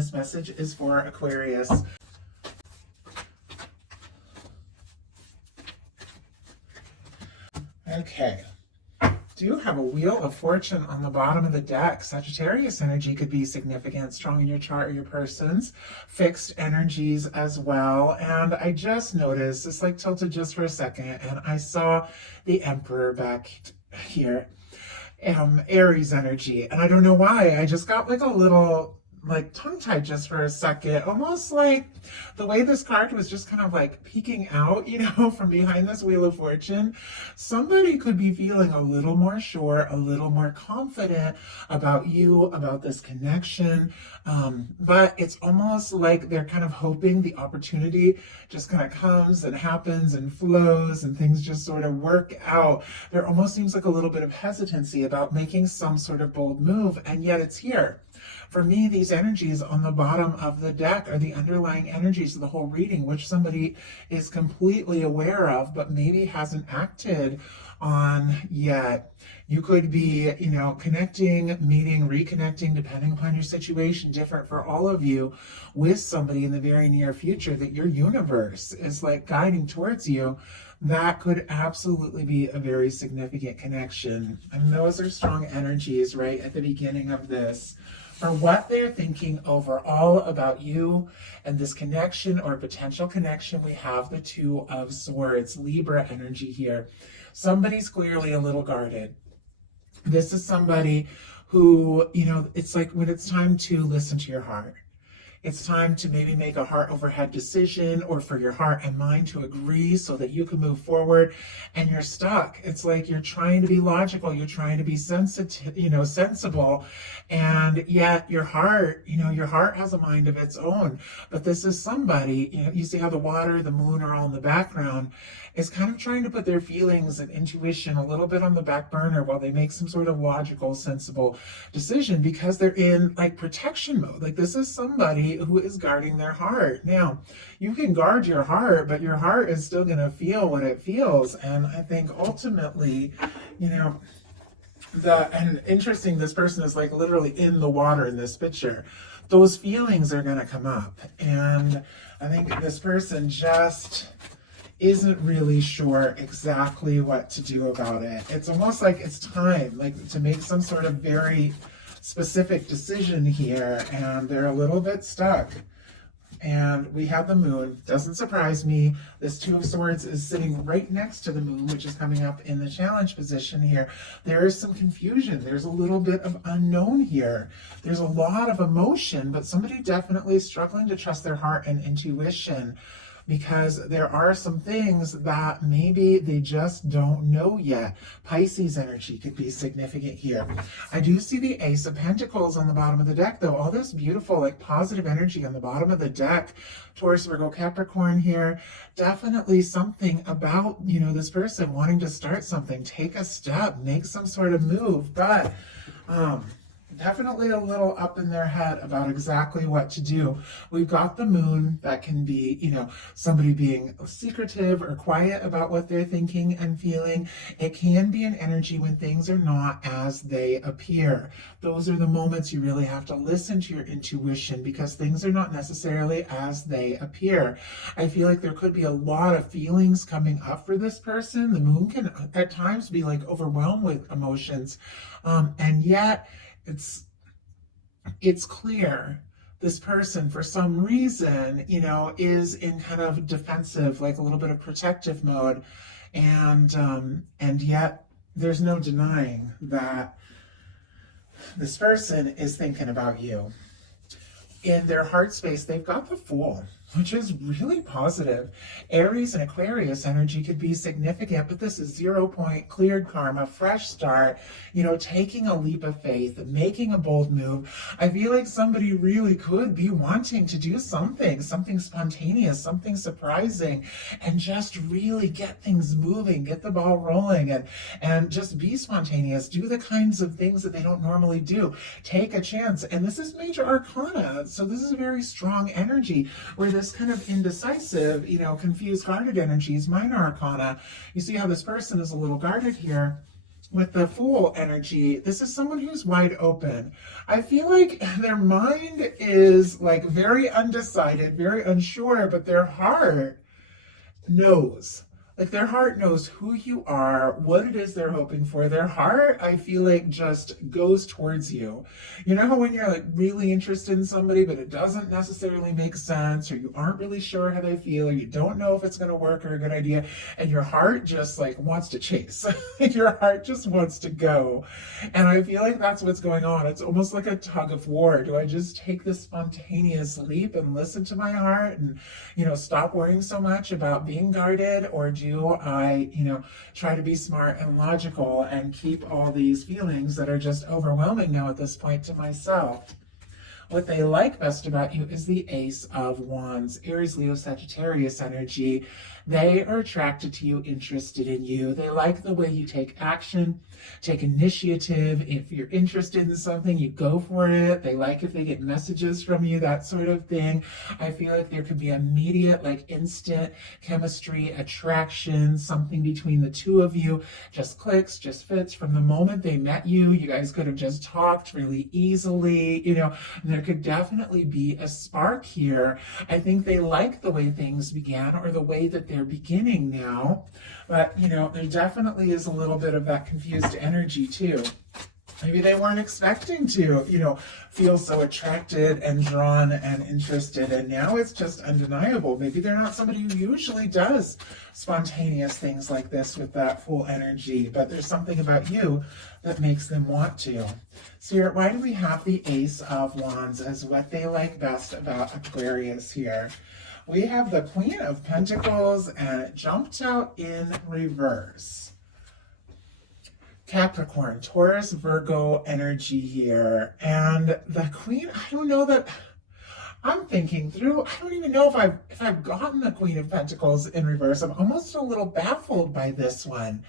this message is for Aquarius. Okay. Do have a Wheel of Fortune on the bottom of the deck. Sagittarius energy could be significant, strong in your chart or your person's. Fixed energies as well. And I just noticed, it's like tilted just for a second, and I saw the Emperor back here. Aries energy. And I don't know why. I just got like a little tongue-tied just for a second, almost like the way this card was just kind of like peeking out, from behind this Wheel of Fortune. Somebody could be feeling a little more sure, a little more confident about you, about this connection. But it's almost like they're kind of hoping the opportunity just kind of comes and happens and flows and things just sort of work out. There almost seems like a little bit of hesitancy about making some sort of bold move, and yet it's here. For me, these energies on the bottom of the deck are the underlying energies of the whole reading, which somebody is completely aware of, but maybe hasn't acted on yet. You could be, connecting, meeting, reconnecting, depending upon your situation, different for all of you, with somebody in the very near future that your universe is like guiding towards you. That could absolutely be a very significant connection. And those are strong energies right at the beginning of this. For what they're thinking overall about you and this connection or potential connection, we have the Two of Swords, Libra energy here. Somebody's clearly a little guarded. This is somebody who, it's like when it's time to listen to your heart. It's time to maybe make a heart over head decision, or for your heart and mind to agree so that you can move forward, and you're stuck. It's like you're trying to be logical, you're trying to be sensitive, sensible, and yet your heart, your heart has a mind of its own. But this is somebody, you see how the water, the moon are all in the background, is kind of trying to put their feelings and intuition a little bit on the back burner while they make some sort of logical, sensible decision, because they're in like protection mode. Like, this is somebody who is guarding their heart. Now, you can guard your heart, but your heart is still going to feel what it feels. And I think ultimately, and interesting, this person is like literally in the water in this picture. Those feelings are going to come up. And I think this person just isn't really sure exactly what to do about it. It's almost like it's time, to make some sort of very specific decision here, and they're a little bit stuck. And we have the moon. Doesn't surprise me. This Two of Swords is sitting right next to the moon, which is coming up in the challenge position here. There is some confusion. There's a little bit of unknown here. There's a lot of emotion, but somebody definitely is struggling to trust their heart and intuition, because there are some things that maybe they just don't know yet. Pisces energy could be significant here. I do see the Ace of Pentacles on the bottom of the deck, though. All this beautiful, positive energy on the bottom of the deck. Taurus, Virgo, Capricorn here. Definitely something about, this person wanting to start something, take a step, make some sort of move, but definitely a little up in their head about exactly what to do. We've got the moon. That can be, somebody being secretive or quiet about what they're thinking and feeling. It can be an energy when things are not as they appear. Those are the moments you really have to listen to your intuition, because things are not necessarily as they appear. I feel like there could be a lot of feelings coming up for this person. The moon can at times be overwhelmed with emotions. And yet, it's clear this person, for some reason, is in kind of defensive, like a little bit of protective mode, and yet there's no denying that this person is thinking about you. In their heart space, they've got the Fool, which is really positive. Aries and Aquarius energy could be significant, but this is 0 point, cleared karma, fresh start, taking a leap of faith, making a bold move. I feel like somebody really could be wanting to do something spontaneous, something surprising, and just really get things moving, get the ball rolling, and just be spontaneous, do the kinds of things that they don't normally do, take a chance. And this is major arcana, so this is a very strong energy, where this kind of indecisive, confused, guarded energy is minor arcana. You see how this person is a little guarded here. with the Fool energy, this is someone who's wide open. I feel like their mind is like very undecided, very unsure, but their heart knows. Like their heart knows who you are, what it is they're hoping for. Their heart, I feel like, just goes towards you. You know how when you're like really interested in somebody, but it doesn't necessarily make sense, or you aren't really sure how they feel, or you don't know if it's going to work or a good idea, and your heart just like wants to chase. Your heart just wants to go. And I feel like that's what's going on. It's almost like a tug of war. Do I just take this spontaneous leap and listen to my heart and, stop worrying so much about being guarded, or do I, try to be smart and logical and keep all these feelings that are just overwhelming now at this point to myself? What they like best about you is the Ace of Wands, Aries, Leo, Sagittarius energy. They are attracted to you, interested in you. They like the way you take action, take initiative. If you're interested in something, you go for it. They like if they get messages from you, that sort of thing. I feel like there could be immediate, like instant chemistry, attraction, something between the two of you just clicks, just fits. From the moment they met you, you guys could have just talked really easily, and there could definitely be a spark here. I think they like the way things began, or the way that they're beginning now. But, there definitely is a little bit of that confused energy too. Maybe they weren't expecting to, feel so attracted and drawn and interested, and now it's just undeniable. Maybe they're not somebody who usually does spontaneous things like this with that Fool energy, but there's something about you that makes them want to. Spirit, why do we have the Ace of Wands as what they like best about Aquarius here? We have the Queen of Pentacles, and it jumped out in reverse. Capricorn, Taurus, Virgo energy here. And the Queen, I don't know that I'm thinking through. I don't even know if I've gotten the Queen of Pentacles in reverse. I'm almost a little baffled by this one.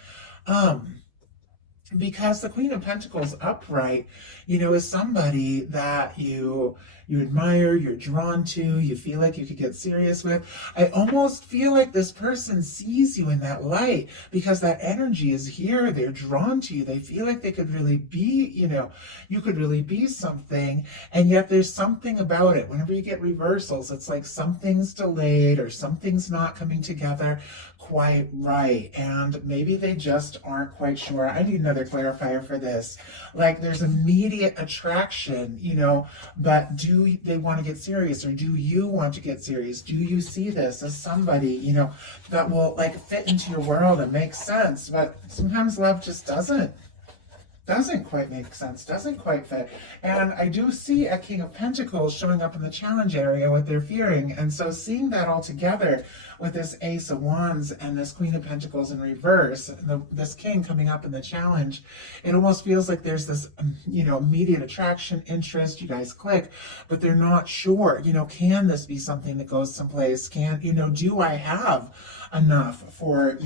Because the Queen of Pentacles upright, is somebody that you admire, you're drawn to, you feel like you could get serious with. I almost feel like this person sees you in that light because that energy is here. They're drawn to you. They feel like they could really be, you could really be something. And yet there's something about it. Whenever you get reversals, it's like something's delayed or something's not coming together quite right. And maybe they just aren't quite sure. I need another clarifier for this. Like there's immediate attraction, but do they want to get serious, or do you want to get serious? Do you see this as somebody, that will like fit into your world and make sense? But sometimes love just doesn't quite make sense, doesn't quite fit. And I do see a King of Pentacles showing up in the challenge area, what they're fearing. And so seeing that all together with this Ace of Wands and this Queen of Pentacles in reverse, and this King coming up in the challenge, it almost feels like there's this, immediate attraction, interest, you guys click, but they're not sure, can this be something that goes someplace? Do I have enough for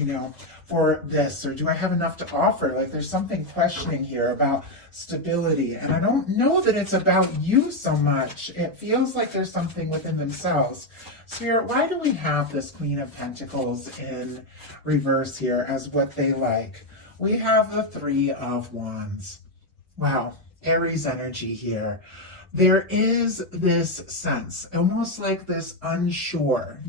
this, or do I have enough to offer? Like there's something questioning here about stability, and I don't know that it's about you so much. It feels like there's something within themselves. Spirit, why do we have this Queen of Pentacles in reverse here as what they like? We have the Three of Wands. Wow, Aries energy here. There is this sense, almost like this unsure,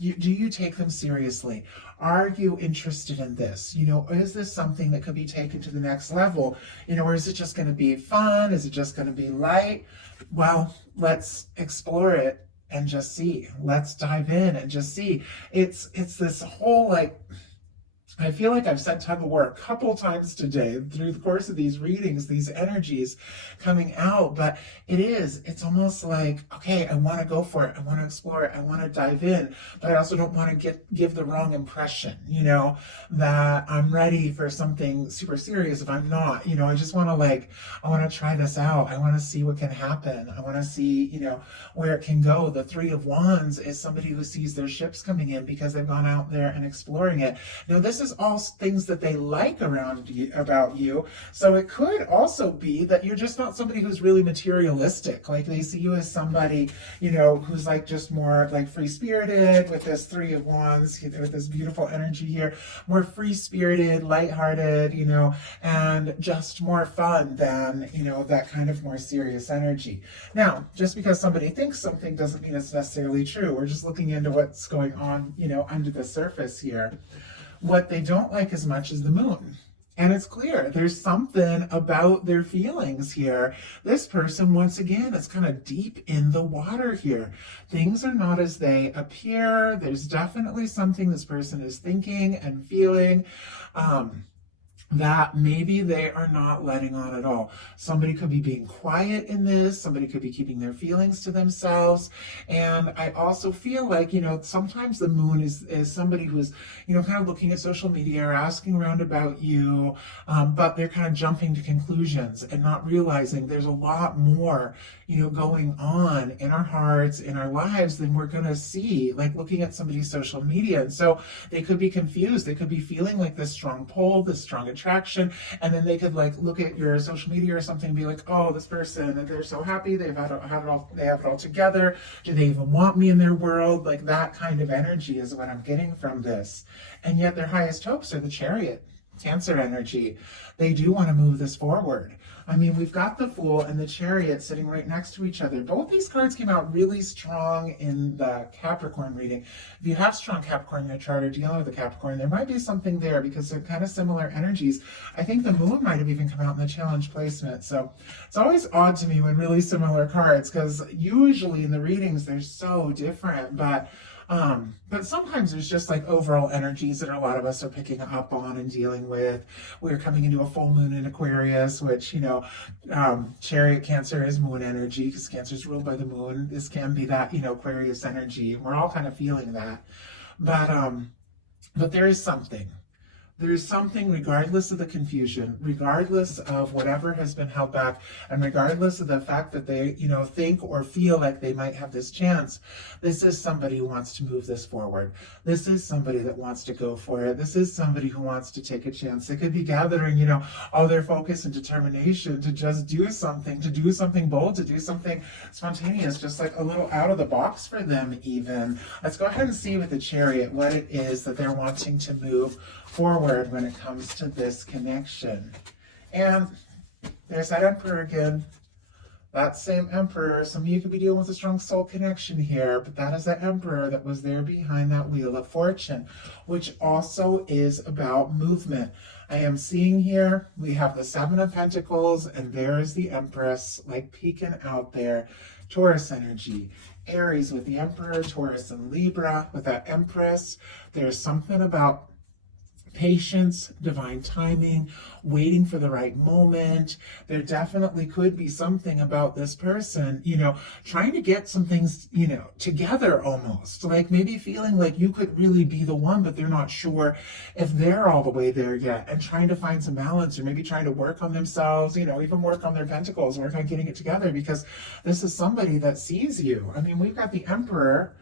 do you take them seriously? Are you interested in this? Is this something that could be taken to the next level? Or is it just going to be fun? Is it just going to be light? Well, let's explore it and just see. Let's dive in and just see. It's this whole I feel like I've said tug of war a couple times today through the course of these readings, these energies coming out, but it's almost like, okay, I want to go for it. I want to explore it. I want to dive in, but I also don't want to give the wrong impression, that I'm ready for something super serious if I'm not, I just want to I want to try this out. I want to see what can happen. I want to see, where it can go. The Three of Wands is somebody who sees their ships coming in because they've gone out there and exploring it. Now, this is is all things that they like about you. So it could also be that you're just not somebody who's really materialistic. Like they see you as somebody, who's like just more like free spirited with this Three of Wands, with this beautiful energy here, more free spirited, lighthearted, and just more fun than, that kind of more serious energy. Now, just because somebody thinks something doesn't mean it's necessarily true. We're just looking into what's going on, under the surface here. What they don't like as much is the moon. And it's clear there's something about their feelings here. This person, once again, is kind of deep in the water here. Things are not as they appear. There's definitely something this person is thinking and feeling. That maybe they are not letting on at all. Somebody could be being quiet in this. Somebody could be keeping their feelings to themselves. And I also feel like, sometimes the moon is somebody who's, kind of looking at social media or asking around about you, but they're kind of jumping to conclusions and not realizing there's a lot more, going on in our hearts, in our lives than we're going to see, like looking at somebody's social media. And so they could be confused. They could be feeling like this strong pull, this strong attraction, and then they could like look at your social media or something and be like, oh, this person, they're so happy, they have it all together. Do they even want me in their world? Like that kind of energy is what I'm getting from this. And yet their highest hopes are the Chariot, Cancer energy. They do want to move this forward. I mean, we've got the Fool and the Chariot sitting right next to each other. Both these cards came out really strong in the Capricorn reading. If you have strong Capricorn in your chart or dealing with a Capricorn, there might be something there because they're kind of similar energies. I think the Moon might have even come out in the challenge placement. So it's always odd to me when really similar cards, because usually in the readings they're so different, but sometimes there's just like overall energies that a lot of us are picking up on and dealing with. We're coming into a full moon in Aquarius, which, Chariot Cancer is moon energy because Cancer is ruled by the moon. This can be that, Aquarius energy. We're all kind of feeling that. But there is something. There is something, regardless of the confusion, regardless of whatever has been held back, and regardless of the fact that they, think or feel like they might have this chance, this is somebody who wants to move this forward. This is somebody that wants to go for it. This is somebody who wants to take a chance. They could be gathering, all their focus and determination to just do something bold, to do something spontaneous, just like a little out of the box for them even. Let's go ahead and see with the Chariot what it is that they're wanting to move forward when it comes to this connection. And there's that Emperor again. That same Emperor. Some of you could be dealing with a strong soul connection here, but that is that Emperor that was there behind that Wheel of Fortune, which also is about movement. I am seeing here, we have the Seven of Pentacles, and there is the Empress, like peeking out there. Taurus energy. Aries with the Emperor, Taurus and Libra with that Empress. There's something about patience, divine timing, waiting for the right moment. There definitely could be something about this person, trying to get some things, together almost. Like maybe feeling like you could really be the one, but they're not sure if they're all the way there yet, and trying to find some balance, or maybe trying to work on themselves, even work on their pentacles, work on getting it together, because this is somebody that sees you. I mean, we've got the Emperor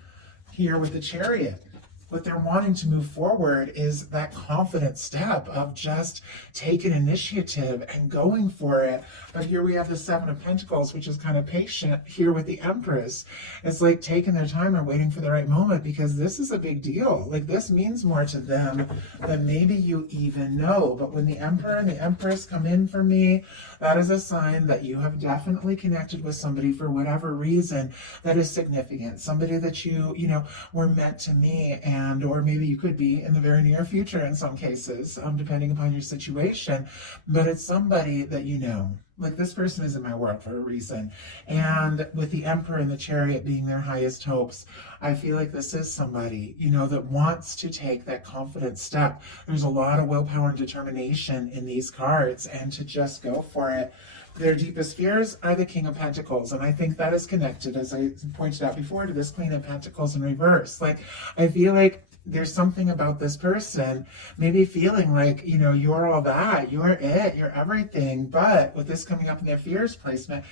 here with the Chariot. What they're wanting to move forward is that confident step of just taking initiative and going for it. But here we have the Seven of Pentacles, which is kind of patient here with the Empress. It's like taking their time and waiting for the right moment, because this is a big deal. Like this means more to them than maybe you even know. But when the Emperor and the Empress come in for me, that is a sign that you have definitely connected with somebody for whatever reason that is significant. Somebody that you were meant to meet, and or maybe you could be in the very near future in some cases, depending upon your situation. But it's somebody that like this person is in my world for a reason. And with the Emperor and the Chariot being their highest hopes, I feel like this is somebody, that wants to take that confident step. There's a lot of willpower and determination in these cards, and to just go for it. Their deepest fears are the King of Pentacles, and I think that is connected, as I pointed out before, to this Queen of Pentacles in reverse. Like, I feel like there's something about this person maybe feeling like, you're all that, you're it, you're everything. But with this coming up in their fears placement,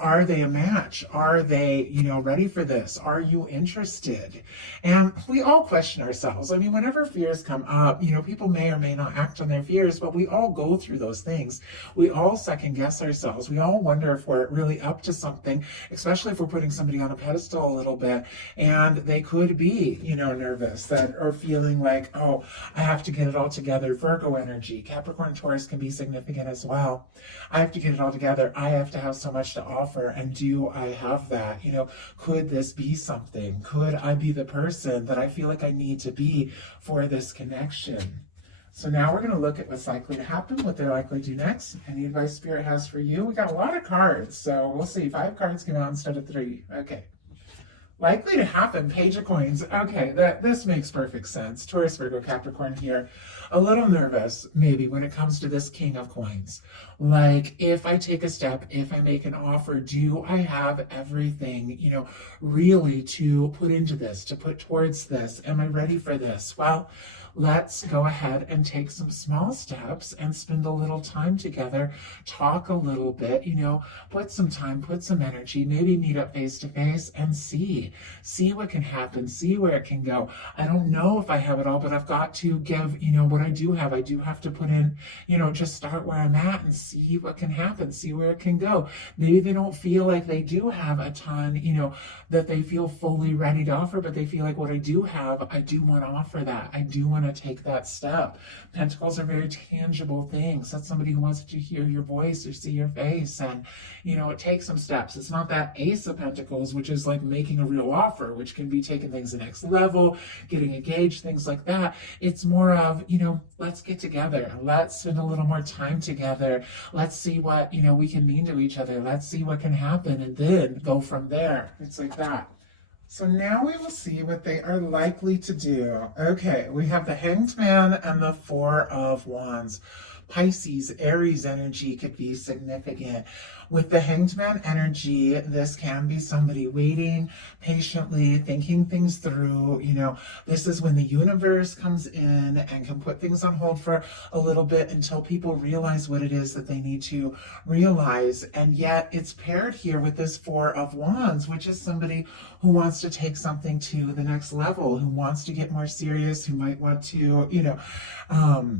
are they a match? Are they, ready for this? Are you interested? And we all question ourselves. I mean, whenever fears come up, people may or may not act on their fears, but we all go through those things. We all second guess ourselves. We all wonder if we're really up to something, especially if we're putting somebody on a pedestal a little bit, and they could be, nervous that or feeling like, oh, I have to get it all together. Virgo energy, Capricorn, Taurus can be significant as well. I have to get it all together. I have to have so much to offer. And do I have that? Could this be something? Could I be the person that I feel like I need to be for this connection? So now we're going to look at what's likely to happen, what they're likely to do next, any advice Spirit has for you. We got a lot of cards, so we'll see. 5 cards came out instead of 3. Okay. Likely to happen, Page of Coins. Okay, this makes perfect sense. Taurus, Virgo, Capricorn here. A little nervous, maybe, when it comes to this King of Coins. Like, if I take a step, if I make an offer, do I have everything, really to put into this, to put towards this? Am I ready for this? Well, let's go ahead and take some small steps and spend a little time together, talk a little bit, put some time, put some energy, maybe meet up face to face and see what can happen, see where it can go. I don't know if I have it all, but I've got to give, what I do have. I do have to put in, just start where I'm at and see what can happen, see where it can go. Maybe they don't feel like they do have a ton, that they feel fully ready to offer, but they feel like what I do have, I do want to offer that. I do want to take that step. Pentacles are very tangible things. That's somebody who wants to hear your voice or see your face, and it takes some steps. It's not that Ace of Pentacles, which is like making a real offer, which can be taking things to the next level, getting engaged, things like that. It's more of, let's get together. Let's spend a little more time together. Let's see what, we can mean to each other. Let's see what can happen, and then go from there. It's like that. So now we will see what they are likely to do. Okay, we have the Hanged Man and the 4 of Wands. Pisces, Aries energy could be significant. With the Hanged Man energy, this can be somebody waiting patiently, thinking things through. This is when the universe comes in and can put things on hold for a little bit until people realize what it is that they need to realize. And yet it's paired here with this 4 of Wands, which is somebody who wants to take something to the next level, who wants to get more serious, who might want to,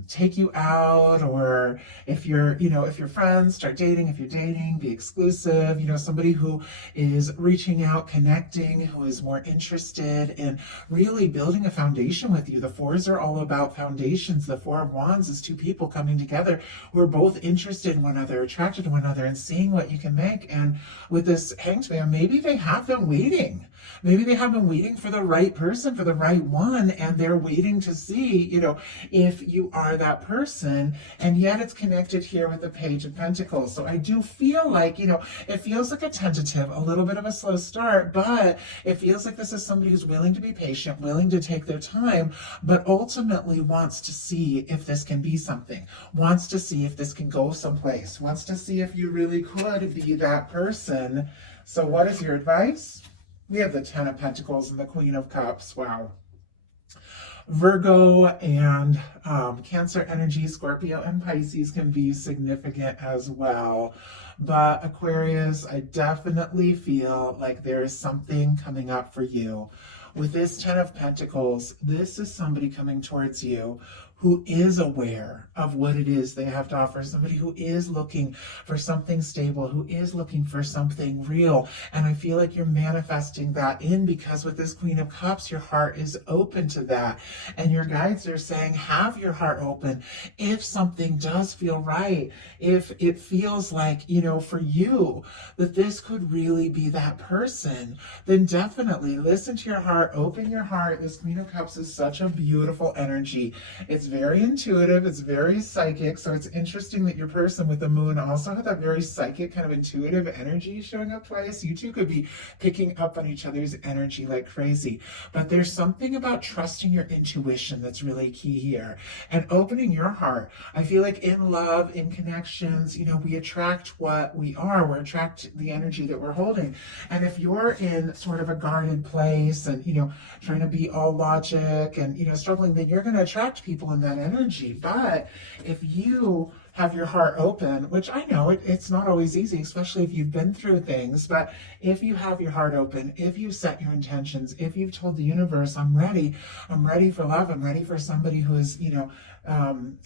take you out, or if you're friends, start dating. If you're dating, be exclusive. Somebody who is reaching out, connecting, who is more interested in really building a foundation with you. The 4s are all about foundations. The 4 of Wands is 2 people coming together who are both interested in one another, attracted to one another, and seeing what you can make. And with this Hanged Man, maybe they have been waiting. Maybe they have been waiting for the right person, for the right one, and they're waiting to see, if you are that person. And yet it's connected here with the Page of Pentacles. So I do feel like, it feels like a tentative, a little bit of a slow start, but it feels like this is somebody who's willing to be patient, willing to take their time, but ultimately wants to see if this can be something, wants to see if this can go someplace, wants to see if you really could be that person. So what is your advice? We have the 10 of Pentacles and the Queen of Cups. Wow. Virgo and Cancer energy, Scorpio and Pisces can be significant as well. But Aquarius, I definitely feel like there is something coming up for you. With this 10 of Pentacles, this is somebody coming towards you who is aware of what it is they have to offer, somebody who is looking for something stable, who is looking for something real. And I feel like you're manifesting that in, because with this Queen of Cups, your heart is open to that. And your guides are saying, have your heart open. If something does feel right, if it feels like, for you, that this could really be that person, then definitely listen to your heart, open your heart. This Queen of Cups is such a beautiful energy. It's very intuitive, it's very psychic. So it's interesting that your person with the moon also had that very psychic, kind of intuitive energy showing up twice. You two could be picking up on each other's energy like crazy. But there's something about trusting your intuition that's really key here, and opening your heart. I feel like in love, in connections, we attract what we are. We attract the energy that we're holding. And if you're in sort of a guarded place and, trying to be all logic and, struggling, then you're going to attract people in that energy. But if you have your heart open, which I know it's not always easy, especially if you've been through things, but if you have your heart open, if you set your intentions, if you've told the universe, I'm ready for love, I'm ready for somebody who is,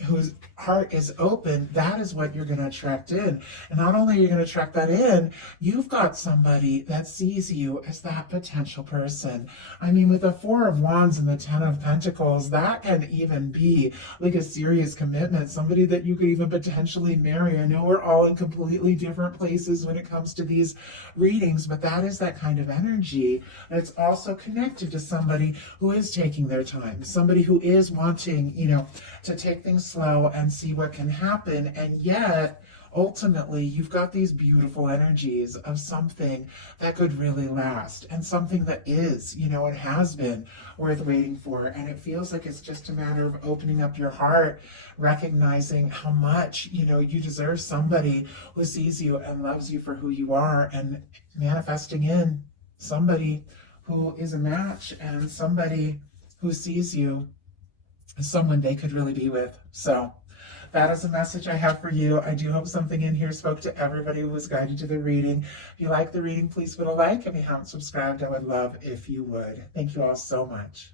whose heart is open, that is what you're going to attract in. And not only are you going to attract that in, you've got somebody that sees you as that potential person. I mean, with the Four of Wands and the Ten of Pentacles, that can even be like a serious commitment, somebody that you could even potentially marry. I know we're all in completely different places when it comes to these readings, but that is that kind of energy that's also connected to somebody who is taking their time, somebody who is wanting, to take things slow and see what can happen. And yet, ultimately, you've got these beautiful energies of something that could really last, and something that is, and has been worth waiting for. And it feels like it's just a matter of opening up your heart, recognizing how much, you deserve somebody who sees you and loves you for who you are, and manifesting in somebody who is a match and somebody who sees you as someone they could really be with. So that is a message I have for you. I do hope something in here spoke to everybody who was guided to the reading. If you like the reading, please put a like. If you haven't subscribed, I would love if you would. Thank you all so much.